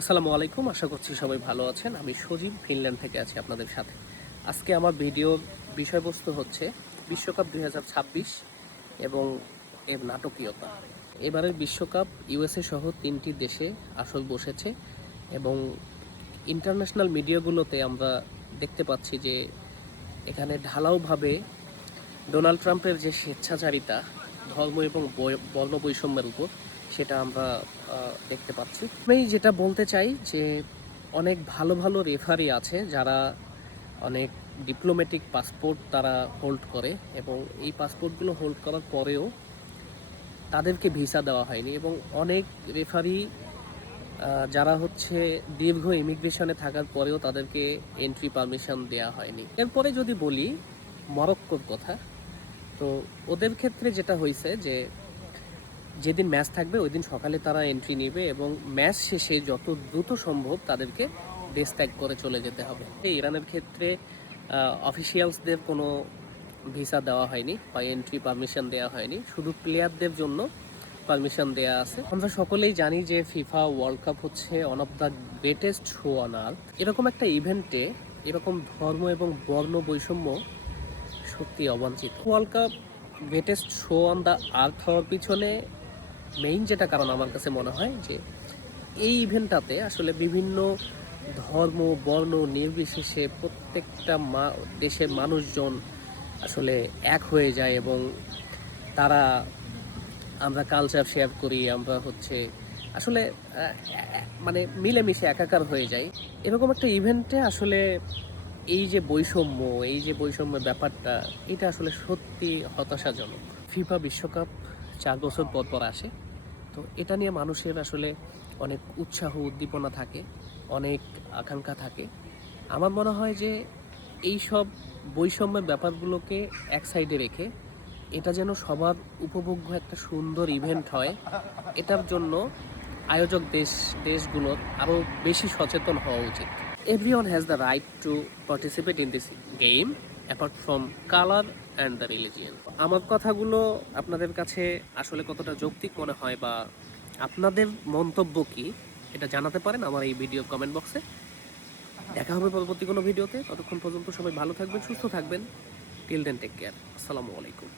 আসসালামু আলাইকুম। আশা করছি সবাই ভালো আছেন। আমি সজীব ফিনল্যান্ড থেকে আছি আপনাদের সাথে। আজকে আমার ভিডিওর বিষয়বস্তু হচ্ছে বিশ্বকাপ ২০২৬ এবং এর নাটকীয়তা। এবারের বিশ্বকাপ ইউএসএ সহ ৩টি দেশে আসর বসেছে এবং ইন্টারন্যাশনাল মিডিয়াগুলোতে আমরা দেখতে পাচ্ছি যে এখানে ঢালাওভাবে ডোনাল্ড ট্রাম্পের যে স্বেচ্ছাচারিতা ধর্ম এবং বর্ণ বৈষম্যের উপর সেটা আমরা দেখতে পাচ্ছি। আমি যেটা বলতে চাই যে অনেক ভালো ভালো রেফারি আছে যারা অনেক ডিপ্লোম্যাটিক পাসপোর্ট তারা হোল্ড করে এবং এই পাসপোর্টগুলো হোল্ড করার পরেও তাদেরকে ভিসা দেওয়া হয়নি এবং অনেক রেফারি যারা হচ্ছে দীর্ঘ ইমিগ্রেশনে থাকার পরেও তাদেরকে এন্ট্রি পারমিশন দেওয়া হয়নি। এরপরে যদি বলি মরক্কোর কথা, তো ওদের ক্ষেত্রে যেটা হয়েছে যে যেদিন ম্যাচ থাকবে ওই দিন সকালে তারা এন্ট্রি নেবে এবং ম্যাচ শেষে যত দ্রুত সম্ভব তাদেরকে দেশ ত্যাগ করে চলে যেতে হবে। ইরানের ক্ষেত্রে অফিসিয়ালসদের কোনো ভিসা দেওয়া হয়নি বা এন্ট্রি পারমিশন দেওয়া হয়নি, শুধু প্লেয়ারদের জন্য পারমিশন দেওয়া আছে। আমরা সকলেই জানি যে ফিফা ওয়ার্ল্ড কাপ হচ্ছে one of the greatest show on earth. এরকম একটা ইভেন্টে এরকম ধর্ম এবং বর্ণ বৈষম্য সত্যি অবাঞ্ছিত। World cup greatest show on the earth হওয়ার পিছনে মেইন যেটা কারণ আমার কাছে মনে হয় যে এই ইভেন্টটাতে আসলে বিভিন্ন ধর্ম বর্ণ নির্বিশেষে প্রত্যেকটা দেশের মানুষজন আসলে এক হয়ে যায় এবং তারা আমরা কালচার শেয়ার করি, আমরা হচ্ছে আসলে মানে মিলেমিশে একাকার হয়ে যাই। এরকম একটা ইভেন্টে আসলে এই যে বৈষম্যের ব্যাপারটা, এটা আসলে সত্যি হতাশাজনক। ফিফা বিশ্বকাপ 4 বছর পর পর আসে, তো এটা নিয়ে মানুষের আসলে অনেক উৎসাহ উদ্দীপনা থাকে, অনেক আকাঙ্ক্ষা থাকে। আমার মনে হয় যে এই সব বৈষম্যের ব্যাপারগুলোকে এক সাইডে রেখে এটা যেন সবার উপভোগ্য একটা সুন্দর ইভেন্ট হয়, এটার জন্য আয়োজক দেশগুলোর আরও বেশি সচেতন হওয়া উচিত। Everyone has the right to participate in this game apart from colour and the religion. আমার কথাগুলো আপনাদের কাছে আসলে কতটা যৌক্তিক মনে হয় বা আপনাদের মন্তব্য কি, এটা জানাতে পারেন আমার এই ভিডিও কমেন্ট বক্সে। দেখা হবে পরবর্তী কোনো ভিডিওতে। ততক্ষণ পর্যন্ত সবাই ভালো থাকবেন, সুস্থ থাকবেন। Till then take care. আসসালামু আলাইকুম।